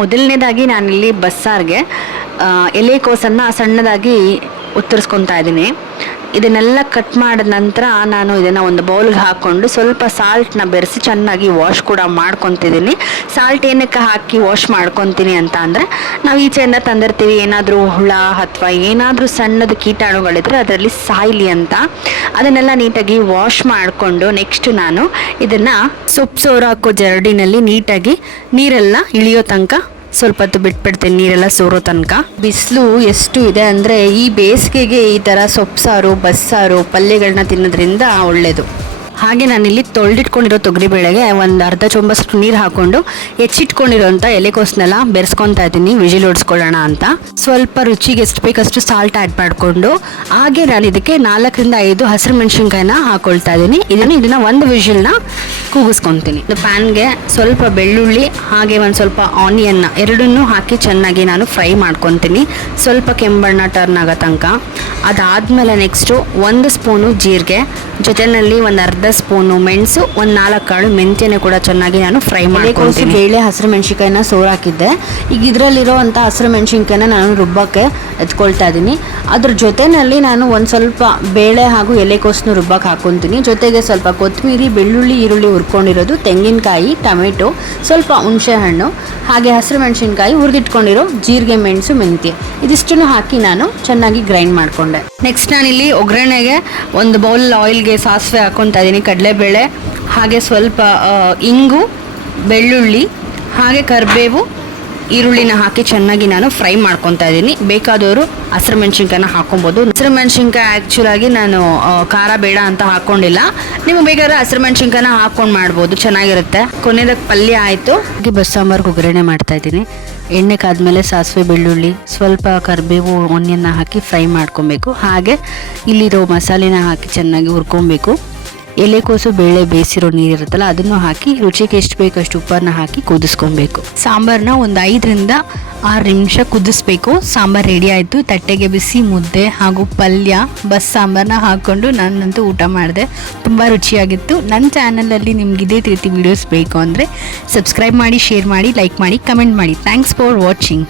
ಮೊದಲನೇದಾಗಿ ನಾನಿಲ್ಲಿ ಬಸ್ಸಾರ್ಗೆ ಎಲೆಕೋಸನ್ನು ಸಣ್ಣದಾಗಿ ಉತ್ತರಿಸ್ಕೊತಾ ಇದ್ದೀನಿ. ಇದನ್ನೆಲ್ಲ ಕಟ್ ಮಾಡಿದ ನಂತರ ನಾನು ಇದನ್ನು ಒಂದು ಬೌಲ್ಗೆ ಹಾಕ್ಕೊಂಡು ಸ್ವಲ್ಪ ಸಾಲ್ಟ್ನ ಬೆರೆಸಿ ಚೆನ್ನಾಗಿ ವಾಶ್ ಕೂಡ ಮಾಡ್ಕೊತಿದ್ದೀನಿ. ಸಾಲ್ಟ್ ಏನಕ್ಕೆ ಹಾಕಿ ವಾಶ್ ಮಾಡ್ಕೊತೀನಿ ಅಂತ ಅಂದರೆ, ನಾವು ಈಚೆಯಿಂದ ತಂದಿರ್ತೀವಿ, ಏನಾದರೂ ಹುಳ ಅಥವಾ ಏನಾದರೂ ಸಣ್ಣದು ಕೀಟಾಣುಗಳಿದ್ರೆ ಅದರಲ್ಲಿ ಸಾಯ್ಲಿ ಅಂತ ಅದನ್ನೆಲ್ಲ ನೀಟಾಗಿ ವಾಶ್ ಮಾಡಿಕೊಂಡು ನೆಕ್ಸ್ಟ್ ನಾನು ಇದನ್ನು ಸೊಪ್ಪು ಸೋರು ಹಾಕೋ ಜರಡಿನಲ್ಲಿ ನೀಟಾಗಿ ನೀರೆಲ್ಲ ಇಳಿಯೋ ತನಕ ಸ್ವಲ್ಪ ಹೊತ್ತು ಬಿಟ್ಬಿಡ್ತೀನಿ, ನೀರೆಲ್ಲ ಸೋರೋ ತನಕ. ಬಿಸಿಲು ಎಷ್ಟು ಇದೆ ಅಂದರೆ ಈ ಬೇಸಿಗೆಗೆ ಈ ಥರ ಸೊಪ್ಪು ಸಾರು, ಬಸ್ಸಾರು, ಪಲ್ಯಗಳನ್ನ ತಿನ್ನೋದ್ರಿಂದ ಒಳ್ಳೆಯದು. ಹಾಗೆ ನಾನಿಲ್ಲಿ ತೊಳೆದಿಟ್ಕೊಂಡಿರೋ ತೊಗರಿಬೇಳೆಗೆ ಒಂದು ಅರ್ಧ ಚೊಂಬಷ್ಟು ನೀರು ಹಾಕ್ಕೊಂಡು ಹೆಚ್ಚಿಟ್ಕೊಂಡಿರೋಂಥ ಎಲೆಕೋಸನ್ನೆಲ್ಲ ಬೆರೆಸ್ಕೊತಾ ಇದ್ದೀನಿ ವಿಜಿಲ್ ಹೊಡ್ಸ್ಕೊಳ್ಳೋಣ ಅಂತ. ಸ್ವಲ್ಪ ರುಚಿಗೆ ಎಷ್ಟು ಬೇಕಷ್ಟು ಸಾಲ್ಟ್ ಆ್ಯಡ್ ಮಾಡಿಕೊಂಡು ಹಾಗೆ ನಾನು ಇದಕ್ಕೆ 4 ರಿಂದ 5 ಹಸಿರು ಮೆಣಸಿನ್ಕಾಯಿನ ಹಾಕ್ಕೊಳ್ತಾ ಇದ್ದೀನಿ. ಇದನ್ನು ಒಂದು ವಿಜಿಲ್ನ ಕೂಗಿಸ್ಕೊತೀನಿ. ಪ್ಯಾನ್ಗೆ ಸ್ವಲ್ಪ ಬೆಳ್ಳುಳ್ಳಿ ಹಾಗೆ ಒಂದು ಸ್ವಲ್ಪ ಆನಿಯನ್ನ ಎರಡನ್ನೂ ಹಾಕಿ ಚೆನ್ನಾಗಿ ನಾನು ಫ್ರೈ ಮಾಡ್ಕೊತೀನಿ, ಸ್ವಲ್ಪ ಕೆಂಬಣ್ಣ ಟರ್ನ್ ಆಗೋ ತನಕ. ಅದಾದಮೇಲೆ ನೆಕ್ಸ್ಟು 1 ಸ್ಪೂನು ಜೀರಿಗೆ, ಜೊತೆಯಲ್ಲಿ ಒಂದು ಅರ್ಧ ಸ್ಪೂನು ಮೆಣಸು, ಒಂದು 4 ಕಾಳು ಮೆಂತ್ಯನ ಕೂಡ ಚೆನ್ನಾಗಿ ನಾನು ಫ್ರೈ ಮಾಡ್ಕೊತೀನಿ. ಬೇಳೆ ಹಸಿರು ಮೆಣಸಿನ್ಕಾಯಿನ ಸೋರು ಹಾಕಿದ್ದೆ. ಈಗ ಇದರಲ್ಲಿರೋವಂಥ ಹಸಿರು ಮೆಣಸಿನ್ಕಾಯಿನ ನಾನು ರುಬ್ಬಕ್ಕೆ ಎತ್ಕೊಳ್ತಾ ಇದ್ದೀನಿ. ಅದ್ರ ಜೊತೆಯಲ್ಲಿ ನಾನು ಒಂದು ಸ್ವಲ್ಪ ಬೇಳೆ ಹಾಗೂ ಎಲೆಕೋಸನ್ನು ರುಬ್ಬಕ್ಕೆ ಹಾಕ್ಕೊತೀನಿ. ಜೊತೆಗೆ ಸ್ವಲ್ಪ ಕೊತ್ತಂಬರಿ, ಬೆಳ್ಳುಳ್ಳಿ, ಈರುಳ್ಳಿ ಹುರ್ಕೊಂಡಿರೋದು, ತೆಂಗಿನಕಾಯಿ, ಟೊಮೆಟೊ, ಸ್ವಲ್ಪ ಹುಣಸೆ ಹಣ್ಣು ಹಾಗೆ ಹಸಿರು ಮೆಣಸಿನ್ಕಾಯಿ, ಹುರಿದಿಟ್ಕೊಂಡಿರೋ ಜೀರಿಗೆ, ಮೆಣಸು, ಮೆಂತ್ಯ ಇದಿಷ್ಟನ್ನು ಹಾಕಿ ನಾನು ಚೆನ್ನಾಗಿ ಗ್ರೈಂಡ್ ಮಾಡಿಕೊಂಡೆ. ನೆಕ್ಸ್ಟ್ ನಾನಿಲ್ಲಿ ಒಗ್ಗರಣೆಗೆ ಒಂದು ಬೌಲ್ ಆಯಿಲ್ಗೆ ಸಾಸಿವೆ ಹಾಕ್ಕೊತಾ ಇದ್ದೀನಿ, ಕಡಲೆಬೇಳೆ ಹಾಗೆ ಸ್ವಲ್ಪ ಇಂಗು, ಬೆಳ್ಳುಳ್ಳಿ ಹಾಗೆ ಕರಿಬೇವು, ಈರುಳ್ಳಿನ ಹಾಕಿ ಚೆನ್ನಾಗಿ ನಾನು ಫ್ರೈ ಮಾಡ್ಕೊತಾ ಇದ್ದೀನಿ. ಬೇಕಾದವರು ಹಸಿರು ಮೆಣಸಿನ್ಕಾಯಿನ ಹಾಕೊಬೋದು. ಹಸಿರು ಮೆಣಸಿನ್ಕಾಯಿ ಆ್ಯಕ್ಚುಲಾಗಿ ನಾನು ಖಾರ ಬೇಡ ಅಂತ ಹಾಕ್ಕೊಂಡಿಲ್ಲ, ನೀವು ಬೇಕಾದ್ರೆ ಹಸಿರು ಮೆಣಸಿನ್ಕಾಯಿನ ಹಾಕ್ಕೊಂಡು ಮಾಡ್ಬೋದು, ಚೆನ್ನಾಗಿರುತ್ತೆ. ಕೊನೆಯದಾಗಿ ಪಲ್ಯ ಆಯಿತು. ಹಾಗೆ ಬಸ್ಸಾಂಬಾರ್ಗೆ ಒಗ್ಗರಣೆ ಮಾಡ್ತಾಯಿದ್ದೀನಿ. ಎಣ್ಣೆ ಕಾದ್ಮೇಲೆ ಸಾಸಿವೆ, ಬೆಳ್ಳುಳ್ಳಿ, ಸ್ವಲ್ಪ ಕರಿಬೇವು, ಆನಿಯನ್ನ ಹಾಕಿ ಫ್ರೈ ಮಾಡ್ಕೊಬೇಕು. ಹಾಗೆ ಇಲ್ಲಿರೋ ಮಸಾಲೆನ ಹಾಕಿ ಚೆನ್ನಾಗಿ ಹುರ್ಕೊಬೇಕು. ಎಲೆಕೋಸು ಬೇಳೆ ಬೇಯಿಸಿರೋ ನೀರಿರುತ್ತಲ್ಲ ಅದನ್ನು ಹಾಕಿ ರುಚಿಗೆ ಎಷ್ಟು ಬೇಕಷ್ಟು ಉಪ್ಪನ್ನು ಹಾಕಿ ಕುದಿಸ್ಕೊಬೇಕು. ಸಾಂಬಾರನ್ನ ಒಂದು 5 ರಿಂದ 6 ನಿಮಿಷ ಕುದಿಸ್ಬೇಕು. ಸಾಂಬಾರು ರೆಡಿ ಆಯಿತು. ತಟ್ಟೆಗೆ ಬಿಸಿ ಮುದ್ದೆ ಹಾಗೂ ಪಲ್ಯ, ಬಸ್ ಸಾಂಬಾರನ್ನ ಹಾಕ್ಕೊಂಡು ನಾನಂತೂ ಊಟ ಮಾಡಿದೆ. ತುಂಬ ರುಚಿಯಾಗಿತ್ತು. ನನ್ನ ಚಾನಲಲ್ಲಿ ನಿಮ್ಗೆ ಇದೇ ರೀತಿ ವೀಡಿಯೋಸ್ ಬೇಕು ಅಂದರೆ ಸಬ್ಸ್ಕ್ರೈಬ್ ಮಾಡಿ, ಶೇರ್ ಮಾಡಿ, ಲೈಕ್ ಮಾಡಿ, ಕಮೆಂಟ್ ಮಾಡಿ. Thanks for watching.